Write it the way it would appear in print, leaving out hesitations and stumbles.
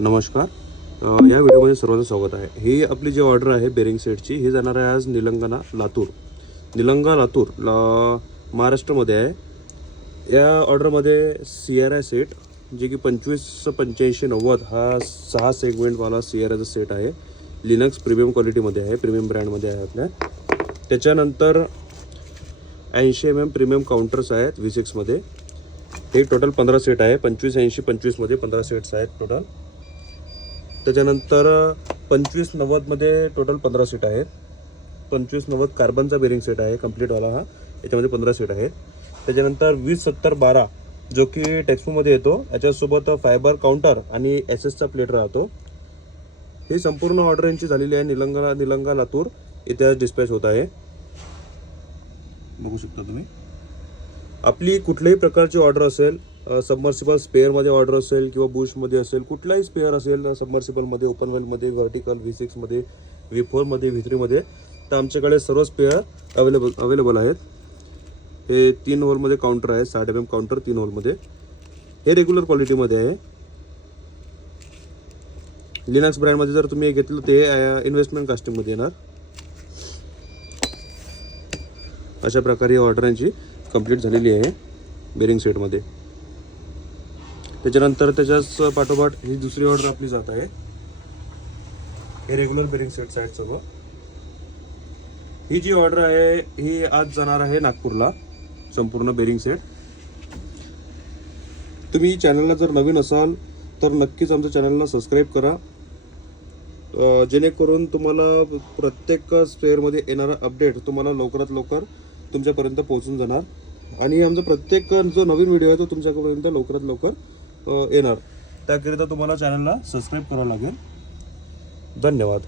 नमस्कार. या व्हिडिओमध्ये सर्वांचं स्वागत आहे. ही आपली जी ऑर्डर आहे बेरिंग सेटची, ही जाणार आहे आज निलंगा लातूर महाराष्ट्रामध्ये आहे. या ऑर्डरमध्ये CRI सेट जे की 258590 हा 6 सेगमेंटवाला CRIचा सेट आहे. लिनक्स प्रीमियम क्वालिटीमध्ये आहे, प्रीमियम ब्रँडमध्ये आहे आपल्या. त्याच्यानंतर 80 mm प्रीमियम काउंटर्स आहेत V6मध्ये. हे टोटल 15 सेट आहे. 2580-25मध्ये 15 सेट्स आहेत टोटल. त्याच्यानंतर 2590मध्ये टोटल 15 सेट आहेत. 2590 कार्बनचा बेरिंग सेट आहे कंप्लीटवाला हा, याच्यामध्ये 15 सेट आहेत. त्याच्यानंतर 2070-12 जो की टेक्सबुकमध्ये येतो, याच्यासोबत फायबर काउंटर आणि SS चा प्लेट राहतो. ही संपूर्ण ऑर्डर यांची झालेली आहे. निलंगा लातूर इथे आज डिस्पॅच होत आहे. बघू शकता तुम्ही. आपली कुठल्याही प्रकारची ऑर्डर असेल, सबमर्सिबल स्पेअरमध्ये ऑर्डर असेल किंवा बुशमध्ये असेल, कुठलाही स्पेअर असेल सबमर्सिबलमध्ये, ओपन वेलमध्ये, व्हर्टिकल, V6मध्ये, V4मध्ये, V3मध्ये, तर आमच्याकडे सर्व स्पेअर अवेलेबल आहेत. हे 3 होलमध्ये काउंटर आहे, 60 mm काउंटर 3 होलमध्ये. हे रेग्युलर क्वालिटीमध्ये आहे. लिनक्स ब्रँडमध्ये जर तुम्ही घेतलं ते इन्व्हेस्टमेंट कास्टिंगमध्ये येणार. अशा प्रकारे ऑर्डरांची कंप्लीट झालेली आहे बेरिंग सेटमध्ये. त्याच्यानंतर त्याच्याच पाठोपाठ ही दुसरी ऑर्डर आपली जात आहे. हे रेग्युलर बेरिंग सेट्स आहेत सर्व. ही जी ऑर्डर आहे ही आज जाणार आहे नागपूरला, संपूर्ण बेरिंग सेट. तुम्ही चॅनलला जर नवीन असाल तर नक्कीच आमच्या चॅनलला सबस्क्राईब करा, जेणेकरून तुम्हाला प्रत्येक स्पेअरमध्ये येणारा अपडेट तुम्हाला लवकरात लवकर तुमच्यापर्यंत पोहोचून जाणार. आणि आमचा प्रत्येक जो नवीन व्हिडिओ आहे तो तुमच्यापर्यंत लवकरात लवकर येणार. त्याकरिता तुम्हाला चॅनलला सबस्क्राईब करावं लागेल. धन्यवाद.